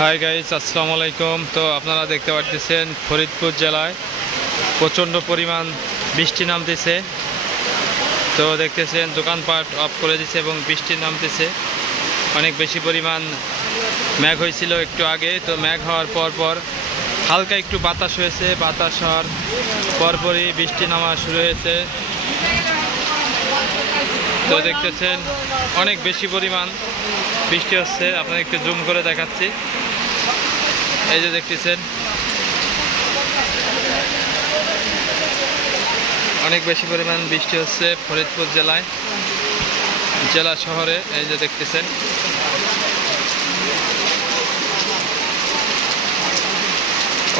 Hi guys আসসালামু আলাইকুম তো আপনারা দেখতে পাচ্ছেন ফরিদপুর জেলায় প্রচণ্ড পরিমাণ বৃষ্টি নামতেছে। তো দেখতেছেন দোকানপাট অফ করে দিছে এবং বৃষ্টি নামতেছে। অনেক বেশি পরিমাণ ম্যাঘ হয়েছিল একটু আগে। তো ম্যাঘ হওয়ার পর পর হালকা একটু বাতাস হয়েছে। বাতাস হওয়ার পরপরই বৃষ্টি নামা শুরু হয়েছে। তো দেখতেছেন অনেক বেশি পরিমাণ বৃষ্টি হচ্ছে। আপনাদের একটু জুম করে দেখাচ্ছি। এই যে দেখতেছেন। অনেক বেশি পরিমাণ বৃষ্টি হচ্ছে ফরিদপুর জেলায়, জেলা শহরে, এই যে দেখতেছেন।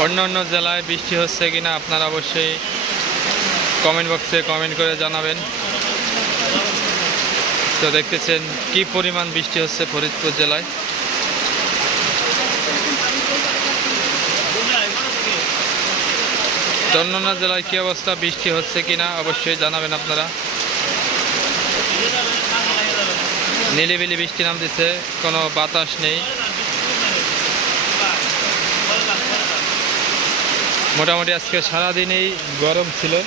অন্য অন্য জেলায় বৃষ্টি হচ্ছে কিনা আপনারা অবশ্যই কমেন্ট বক্সে কমেন্ট করে জানাবেন। তো দেখতেছেন কি পরিমাণ বৃষ্টি হচ্ছে ফরিদপুর জেলায়। অন্যান্য জেলায় কি অবস্থা? বৃষ্টি হচ্ছে কিনা? অবশ্যই জানাবেন আপনারা। নিলিবিলি বৃষ্টি নামতেছে, কোনো বাতাস নেই। মোটামুটি আজকে সারাদিনই গরম ছিল।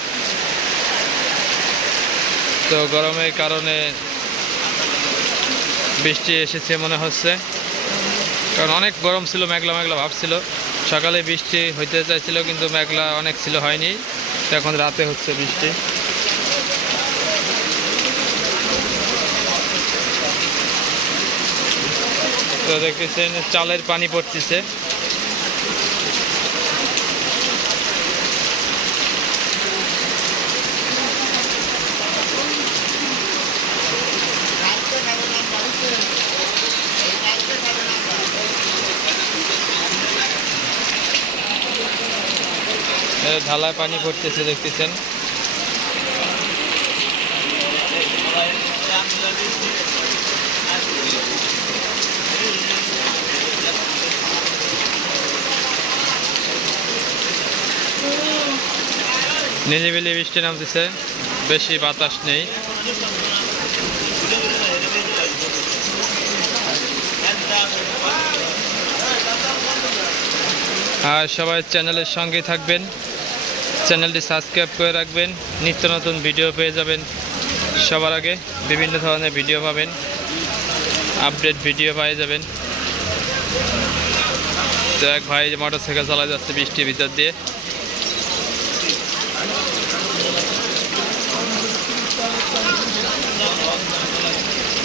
তো গরমের কারণে বৃষ্টি এসেছে মনে হচ্ছে। কারণ অনেক গরম ছিল, মেঘলা মেঘলা ভাব ছিল। সকালে বৃষ্টি হইতে চাইছিল, কিন্তু মেঘলা অনেক ছিল, হয়নি। এখন রাতে হচ্ছে বৃষ্টি। তো দেখতেছেন, চালের পানি পড়তেছে। ঢালায় পানি পড়তেছে দেখতেছেন? নিলিবিলি বৃষ্টি নামতেছে, বেশি বাতাস নেই। আর সবাই চ্যানেলের সঙ্গে থাকবেন। চ্যানেলটি সাবস্ক্রাইব করে রাখবেন, নিত্য নতুন ভিডিও পেয়ে যাবেন। সবার আগে বিভিন্ন ধরনের ভিডিও পাবেন, আপডেট ভিডিও পেয়ে যাবেন। তো এক ভাই মোটর সাইকেল চালা যাচ্ছে বৃষ্টির ভিতর দিয়ে।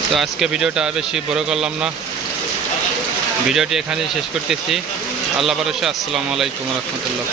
তো আজকে ভিডিওটা আর বেশি বড় করলাম না। ভিডিওটি এখানেই শেষ করতেছি। আল্লাহ ভরসা, আসসালামু আলাইকুম রহমতুল্লাহ।